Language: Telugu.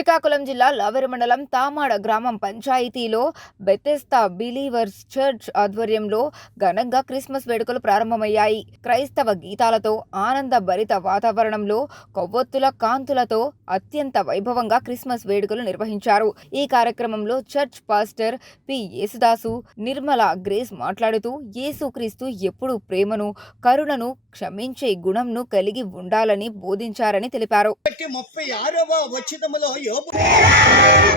శ్రీకాకుళం జిల్లా లావేరు మండలం తామాడ గ్రామం పంచాయతీలో బెతెస్తా బిలీవర్స్ చర్చ్ ఆధ్వర్యంలో ఘనంగా క్రిస్మస్ వేడుకలు ప్రారంభమయ్యాయి. క్రైస్తవ గీతాలతో ఆనంద భరిత వాతావరణంలో కొవ్వొత్తుల కాంతులతో అత్యంత వైభవంగా క్రిస్మస్ వేడుకలు నిర్వహించారు. ఈ కార్యక్రమంలో church pastor P. Yesudasu Nirmala Grace మాట్లాడుతూ యేసుక్రీస్తు ఎప్పుడు ప్రేమను కరుణను క్షమించే గుణంను కలిగి ఉండాలని బోధించారని తెలిపారు. ముప్పై ఆరవ Yo.